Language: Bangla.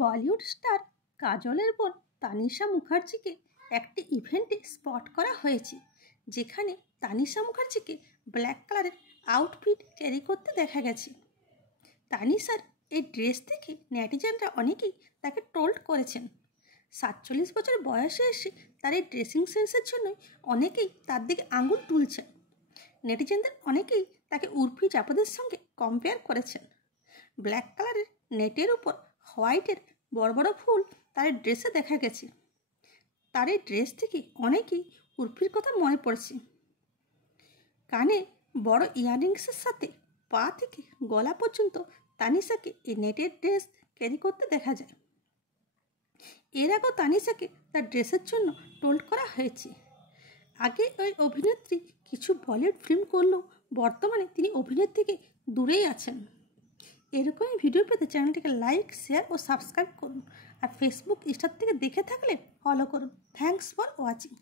বলিউড স্টার কাজলের বোন তানিশা মুখার্জিকে একটি ইভেন্টে স্পট করা হয়েছে, যেখানে তানিশা মুখার্জিকে ব্ল্যাক কালারের আউটফিট ক্যারি করতে দেখা গেছে। তানিশার এই ড্রেস দেখে নেটিজেনরা অনেকেই তাকে ট্রোল করেছেন। 47 বছর বয়সে এসে তার এই ড্রেসিং সেন্সের জন্যই অনেকেই তার দিকে আঙুল তুলছেন। নেটিজেনদের অনেকেই তাকে উর্ফি জাপদের সঙ্গে কম্পেয়ার করেছেন। ব্ল্যাক কালারের নেটের উপর হোয়াইটের বড় বড় ফুল তার ড্রেসে দেখা গেছে। তার এই ড্রেস থেকে অনেকেই উর্ফির কথা মনে পড়ছে। কানে বড় ইয়াররিংসের সাথে পা থেকে গলা পর্যন্ত তানিশাকে এই নেটের ড্রেস ক্যারি করতে দেখা যায়। এর আগেও তানিশাকে তার ড্রেসের জন্য ট্রোল করা হয়েছে। আগে ওই অভিনেত্রী কিছু বলিউড ফিল্ম করলেও বর্তমানে তিনি অভিনয় থেকে দূরেই আছেন। এরকমই ভিডিও পেতে চ্যানেলটিকে লাইক, শেয়ার ও সাবস্ক্রাইব করুন। আর ফেসবুক, ইনস্টা থেকে দেখে থাকলে ফলো করুন। Thanks for watching.